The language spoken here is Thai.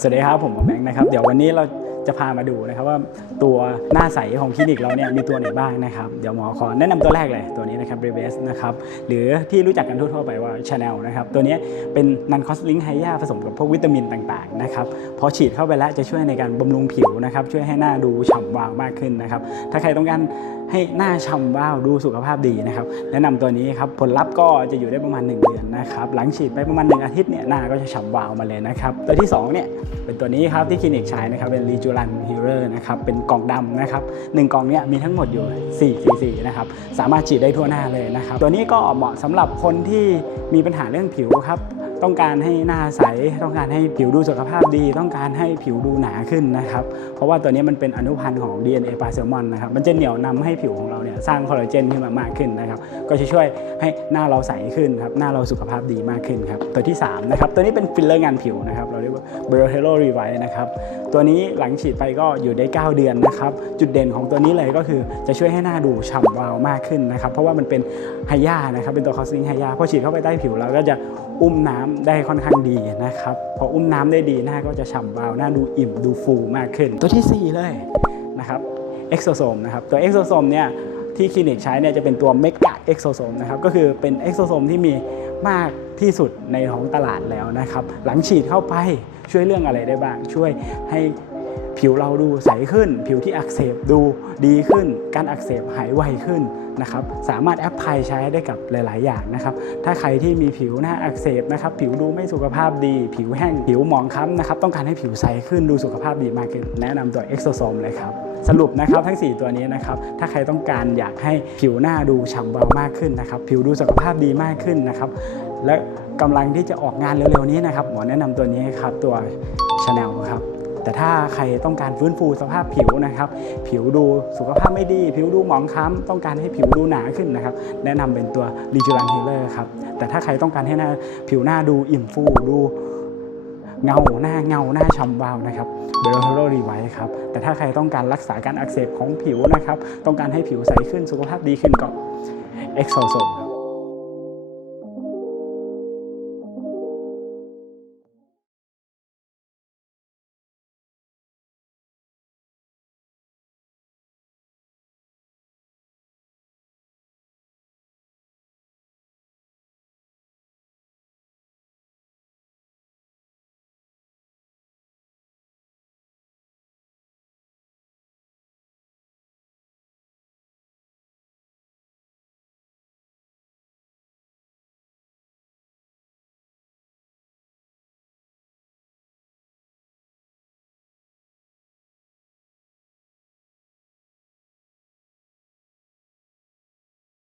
สวัสดีครับผมหมอแบงค์นะครับ เดี๋ยววันนี้เราจะพามาดูนะครับว่าตัวหน้าใสของคลินิกเราเนี่ยมีตัวไหนบ้างนะครับ เดี๋ยวหมอขอแนะนำตัวแรกเลยตัวนี้นะครับ r e v e s นะครับหรือที่รู้จักกันทั่วๆไปว่า Channel นะครับตัวนี้เป็นนันคอสลิงไฮยาผสมกับพวกวิตามินต่างๆนะครับพอฉีดเข้าไปแล้วจะช่วยในการบำรุงผิวนะครับช่วยให้หน้าดูฉ่ำวาวมากขึ้นนะครับถ้าใครต้องการให้หน้าฉ่ำวาวดูสุขภาพดีนะครับแนะนำตัวนี้ครับผลลัพธ์ก็จะอยู่ได้ประมาณ 1 เดือนนะครับหลังฉีดไปประมาณ 1 อาทิตย์เนี่ยหน้าก็จะฉ่ำวาวมาเลยนะครับตัวที่สองเนี่ยเป็นตัวนี้ครับที่คลินิกใช้นะครับเป็นรีจูรันฮีเรอร์นะครับเป็นกล่องดำนะครับหนึ่งกล่องเนี้ยมีทั้งหมดอยู่4 4 4นะครับสามารถฉีดได้ทั่วหน้าเลยนะครับตัวนี้ก็เหมาะสำหรับคนที่มีปัญหาเรื่องผิวครับ ต้องการให้หน้าใส ต้องการให้ผิวดูสุขภาพดี ต้องการให้ผิวดูหนาขึ้นนะครับ เพราะว่าตัวนี้มันเป็นอนุพันธ์ของ DNA ปลาแซลมอนนะครับ มันจะเหนี่ยวนำให้ผิวของเราเนี่ยสร้างคอลลาเจนขึ้นมามากขึ้นนะครับ ก็จะช่วยให้หน้าเราใสขึ้นครับ หน้าเราสุขภาพดีมากขึ้นครับ ตัวที่สามนะครับ ตัวนี้เป็นฟิลเลอร์งานผิวนะครับ เราเรียกว่า b e r h e l o Revive นะครับ ตัวนี้หลังฉีดไปก็อยู่ได้ 9 เดือนนะครับ จุดเด่นของตัวนี้เลยก็คือจะช่วยให้หน้าดูฉ่ำวาวมากขึ้นนะครับ เพราะว่ามันเป็นไฮยานะครับ เป็นตัวคอสซิงไฮยาพอฉีดเข้าไปใต้ผิวเราก็จะอุ้มน้ำได้ค่อนข้างดีนะครับ พออุ้มน้ำได้ดีหน้าก็จะฉ่ำวาวหน้าดูอิ่มดูฟูมากขึ้น ตัวที่ 4 เลยนะครับเอ็กโซโซมนะครับตัวเอ็กโซโซมเนี่ยที่คลินิกใช้เนี่ยจะเป็นตัวเมกะเอ็กโซโซมนะครับก็คือเป็นเอ็กโซโซมที่มีมากที่สุดในท้องตลาดแล้วนะครับ หลังฉีดเข้าไปช่วยเรื่องอะไรได้บ้าง ช่วยให้ ผิวเราดูใสขึ้น ผิวที่อักเสบดูดีขึ้น การอักเสบหายไวขึ้นนะครับสามารถแอปพลายใช้ได้กับหลาย ๆ อย่างนะครับถ้าใครที่มีผิวหน้าอักเสบนะครับผิวดูไม่สุขภาพดี ผิวแห้งผิวหมองคล้ำนะครับต้องการให้ผิวใสขึ้นดูสุขภาพดีมากขึ้น แนะนำตัวเอ็กโซโซมเลยครับสรุปนะครับทั้ง 4 ตัวนี้นะครับถ้าใครต้องการอยากให้ผิวหน้าดูฉ่ำเบามากขึ้นนะครับผิวดูสุขภาพดีมากขึ้นนะครับและกำลังที่จะออกงานเร็ว ๆ นี้นะครับหมอแนะนำตัวนี้ครับตัวชาแนลครับ แต่ถ้าใครต้องการฟื้นฟูสภาพผิวนะครับ ผิวดูสุขภาพไม่ดี ผิวดูหมองคล้ำต้องการให้ผิวดูหนาขึ้นนะครับ แนะนำเป็นตัว r e g u l a n Healer ครับแต่ถ้าใครต้องการให้หน้าผิวหน้าดูอิ่มฟูดูเงาหน้าเงาหน้าฉ่ำวาวนะครับเบลโฮโรรีไวครับแต่ถ้าใครต้องการรักษาการอักเสบของผิวนะครับ ต้องการให้ผิวใสขึ้นสุขภาพดีขึ้นก็เอ็กโซโซครับ